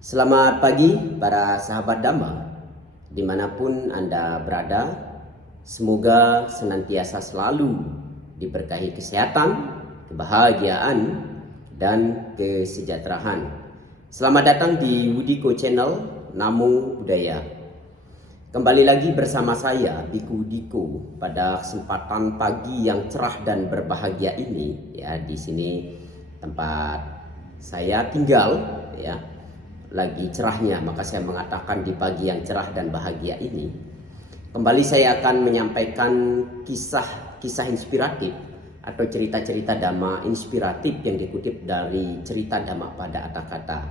Selamat pagi para sahabat Dhamma, dimanapun Anda berada. Semoga senantiasa selalu diberkahi kesehatan, kebahagiaan, dan kesejahteraan. Selamat datang di Wudiko Channel Namo Buddhaya. Kembali lagi bersama saya Biku Diko pada kesempatan pagi yang cerah dan berbahagia ini. Ya, di sini tempat saya tinggal, ya, lagi cerahnya, maka saya mengatakan di pagi yang cerah dan bahagia ini kembali saya akan menyampaikan kisah-kisah inspiratif atau cerita-cerita Dhamma inspiratif yang dikutip dari cerita Dhamma pada Atthakatha.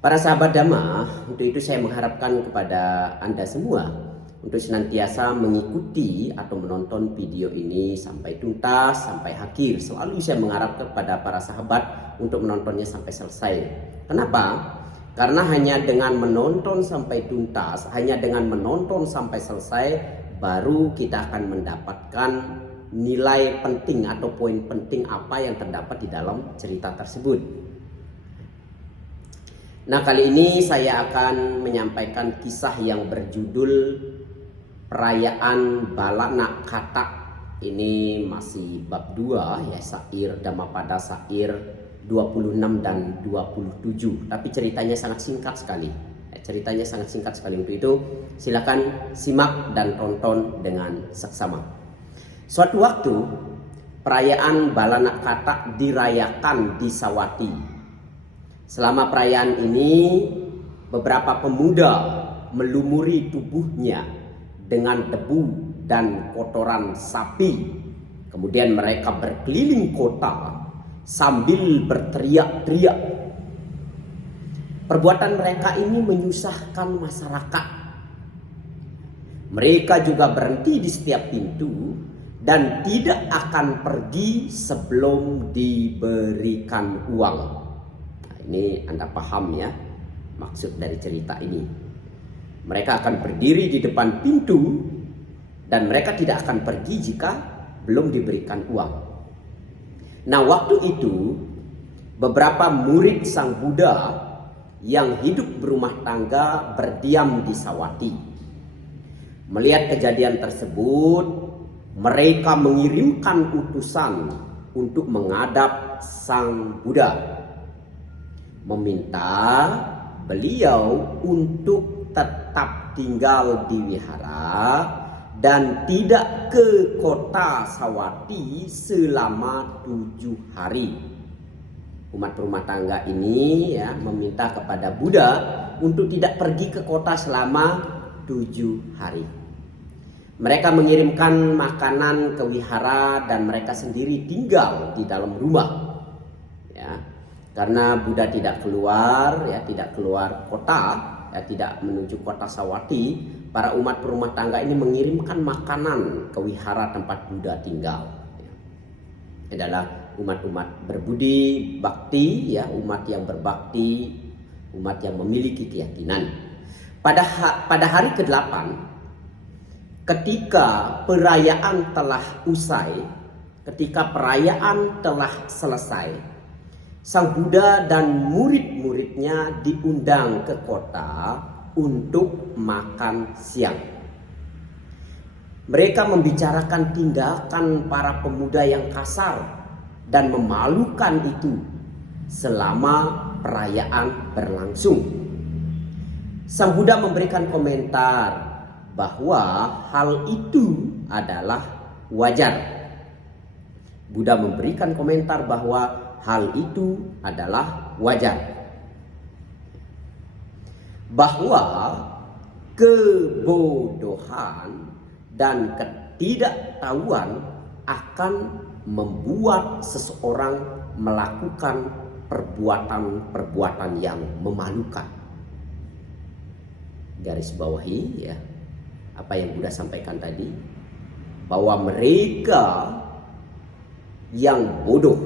Para sahabat Dhamma, untuk itu saya mengharapkan kepada Anda semua untuk senantiasa mengikuti atau menonton video ini sampai tuntas, sampai akhir. Selalu saya mengharap kepada para sahabat untuk menontonnya sampai selesai. Kenapa? Karena hanya dengan menonton sampai tuntas, hanya dengan menonton sampai selesai, baru kita akan mendapatkan nilai penting atau poin penting apa yang terdapat di dalam cerita tersebut. Nah, kali ini saya akan menyampaikan kisah yang berjudul Perayaan Balana Kata. Ini masih bab 2, ya, sair Dhammapada sair 26 dan 27. Tapi ceritanya sangat singkat sekali. Ceritanya sangat singkat sekali. Untuk itu silakan simak dan tonton dengan seksama. Suatu waktu perayaan Balana Kata dirayakan di Sawati. Selama perayaan ini beberapa pemuda melumuri tubuhnya dengan debu dan kotoran sapi. Kemudian mereka berkeliling kota sambil berteriak-teriak. Perbuatan mereka ini menyusahkan masyarakat. Mereka juga berhenti di setiap pintu dan tidak akan pergi sebelum diberikan uang. Nah, ini Anda paham, ya, maksud dari cerita ini. Mereka akan berdiri di depan pintu dan mereka tidak akan pergi jika belum diberikan uang. Nah, waktu itu beberapa murid Sang Buddha yang hidup berumah tangga berdiam di Sawati. Melihat kejadian tersebut, mereka mengirimkan utusan untuk menghadap Sang Buddha, meminta beliau untuk tetap tinggal di wihara dan tidak ke kota Sawati selama 7 hari. Umat rumah tangga ini, ya, meminta kepada Buddha untuk tidak pergi ke kota selama 7 hari. Mereka mengirimkan makanan ke wihara dan mereka sendiri tinggal di dalam rumah. Ya, karena Buddha tidak keluar, ya, tidak keluar kota, ya, tidak menuju kota Sawati. Para umat rumah tangga ini mengirimkan makanan ke wihara tempat Buddha tinggal. Adalah umat-umat berbudi bakti, ya, umat yang berbakti, umat yang memiliki keyakinan. Pada hari ke-8, ketika perayaan telah usai, ketika perayaan telah selesai, Sang Buddha dan murid-muridnya diundang ke kota untuk makan siang. Mereka membicarakan tindakan para pemuda yang kasar dan memalukan itu selama perayaan berlangsung. Sang Buddha memberikan komentar bahwa hal itu adalah wajar. Buddha memberikan komentar bahwa hal itu adalah wajar. Bahwa kebodohan dan ketidaktahuan akan membuat seseorang melakukan perbuatan-perbuatan yang memalukan. Garis bawahi, ya, apa yang Buddha sampaikan tadi, bahwa mereka yang bodoh,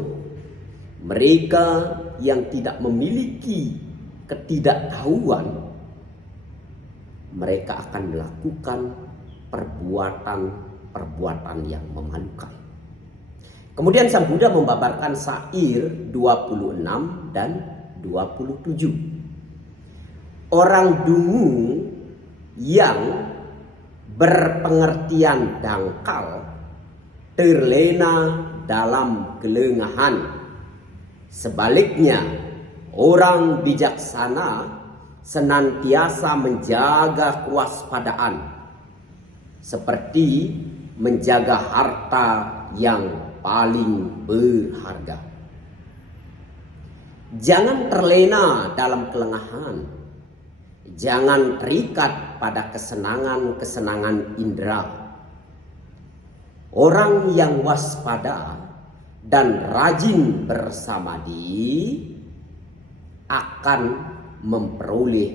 mereka yang tidak memiliki ketidaktahuan, mereka akan melakukan perbuatan-perbuatan yang memalukan. Kemudian Sang Buddha membabarkan sair 26 dan 27. orang dungu yang berpengertian dangkal terlena dalam kelengahan. Sebaliknya, orang bijaksana senantiasa menjaga kewaspadaan, seperti menjaga harta yang paling berharga. Jangan terlena dalam kelengahan. Jangan terikat pada kesenangan-kesenangan indera. Orang yang waspada dan rajin bersamadi akan memperoleh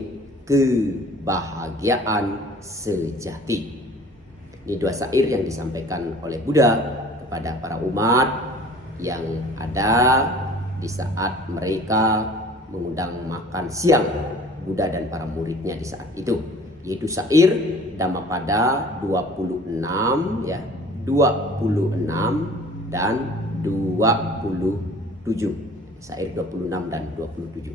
kebahagiaan sejati. Ini dua syair yang disampaikan oleh Buddha kepada para umat yang ada di saat mereka mengundang makan siang Buddha dan para muridnya di saat itu, yaitu syair Dhammapada 26 ya, 26 dan 27. Syair 26 dan 27.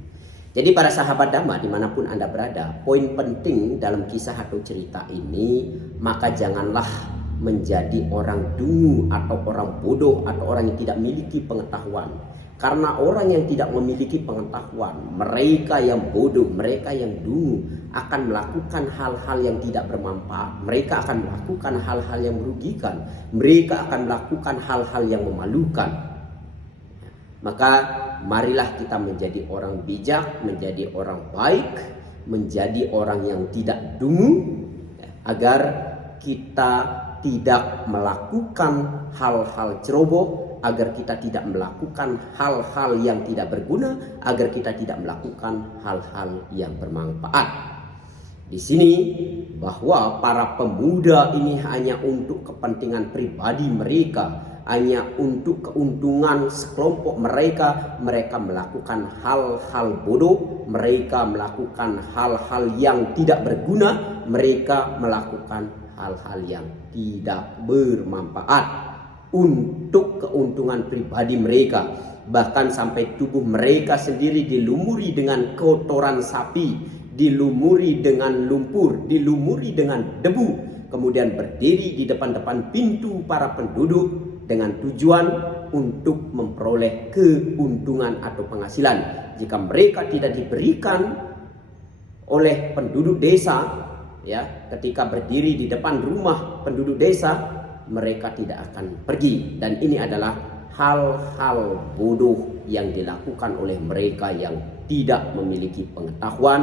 Jadi para sahabat Dhamma dimanapun Anda berada, poin penting dalam kisah atau cerita ini, maka janganlah menjadi orang dungu atau orang bodoh atau orang yang tidak memiliki pengetahuan. Karena orang yang tidak memiliki pengetahuan, mereka yang bodoh, mereka yang dungu akan melakukan hal-hal yang tidak bermanfaat. Mereka akan melakukan hal-hal yang merugikan. Mereka akan melakukan hal-hal yang memalukan. Maka marilah kita menjadi orang bijak, menjadi orang baik, menjadi orang yang tidak dungu, agar kita tidak melakukan hal-hal ceroboh, agar kita tidak melakukan hal-hal yang tidak berguna, agar kita tidak melakukan hal-hal yang bermanfaat. Di sini bahwa para pemuda ini hanya untuk kepentingan pribadi mereka, hanya untuk keuntungan sekelompok mereka, mereka melakukan hal-hal bodoh, mereka melakukan hal-hal yang tidak berguna, mereka melakukan hal-hal yang tidak bermanfaat untuk keuntungan pribadi mereka. Bahkan sampai tubuh mereka sendiri dilumuri dengan kotoran sapi, dilumuri dengan lumpur, dilumuri dengan debu, kemudian berdiri di depan-depan pintu para penduduk dengan tujuan untuk memperoleh keuntungan atau penghasilan. Jika mereka tidak diberikan oleh penduduk desa, ya, ketika berdiri di depan rumah penduduk desa, mereka tidak akan pergi. Dan ini adalah hal-hal bodoh yang dilakukan oleh mereka yang tidak memiliki pengetahuan,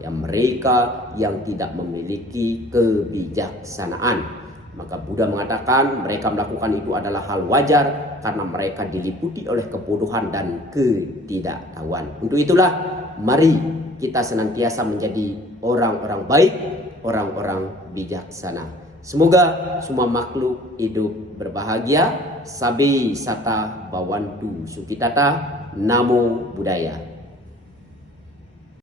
yang mereka yang tidak memiliki kebijaksanaan. Maka Buddha mengatakan mereka melakukan itu adalah hal wajar karena mereka diliputi oleh kebodohan dan ketidaktahuan. Untuk itulah mari kita senantiasa menjadi orang-orang baik, orang-orang bijaksana. Semoga semua makhluk hidup berbahagia. Sabe sata bawantu sukitata. Namo Buddhaya.